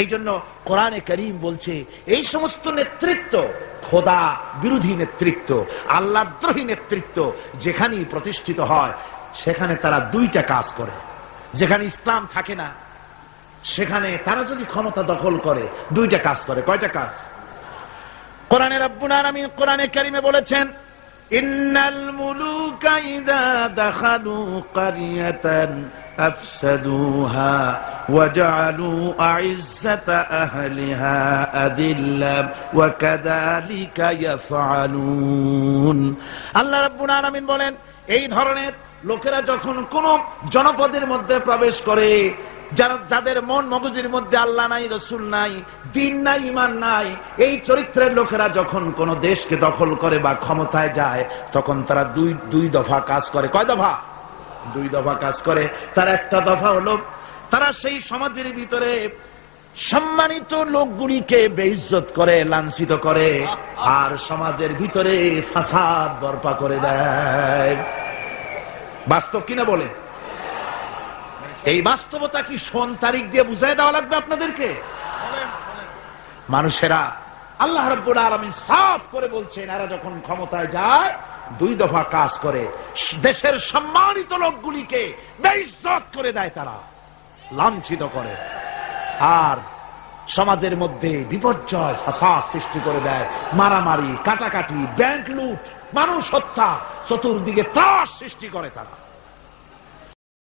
এই জন্য কোরআনে কারীম বলছে এই সমস্ত নেতৃত্ব খোদা বিরোধী নেতৃত্ব, আল্লাহদ্রোহী নেতৃত্ব যেখানেই প্রতিষ্ঠিত হয় সেখানে তারা দুইটা কাজ করে। যেখানে ইসলাম থাকে না সেখানে তারা যদি ক্ষমতা দখল করে দুইটা কাজ করে। কয়টা কাজ? কোরআনে রব্বুল আলামিন কোরআনে কারীমে বলেছেন, ইন্নাল মুলুকা ইযা দাখালু ক্বারিয়াতান আফসাদুহা ওয়া জাআলু আইজ্জাতা আহলিহা আযিল্লা ওয়া কাযালিকা ইয়াফআলুন। আল্লাহ রাব্বুল আলামিন বলেন, এই ধরনের লোকেরা যখন কোন জনপদের মধ্যে প্রবেশ করে, যাদের মন মগজের মধ্যে আল্লাহ নাই, রসুল নাই, দ্বীন নাই, ঈমান নাই, এই চরিত্রের লোকেরা যখন কোন দেশকে দখল করে বা ক্ষমতায় যায় তখন তারা দুই দফা কাজ করে। কয় দফা? দুই দফা কাজ করে। তার একটা দফা হলো তারা সেই সমাজের ভিতরে সম্মানিত লোকগুলিকে বেইজ্জত করে, লাঞ্ছিত করে, আর সমাজের ভিতরে ফাসাদ বরপা করে দেয়। বাস্তব কিনা বলে? এই বাস্তবতা কি সন তারিখ দিয়ে বুঝাই দেওয়া লাগবে আপনাদেরকে? মানুষেরা আল্লাহ রাব্বুল আলামিন সাফ করে বলছেন, এরা যখন ক্ষমতায় যায় দুই দফা কাজ করে। দেশের সম্মানিত লোকগুলিকে বেইজ্জত করে দেয়, তারা লাঞ্ছিত করে, আর সমাজের মধ্যে বিপর্যয় ফাসাদ সৃষ্টি করে দেয়। মারামারি, কাটাকাটি, ব্যাংক লুট, মানুষ হত্যা, চতুর্দিকে ত্রাস সৃষ্টি করে তারা।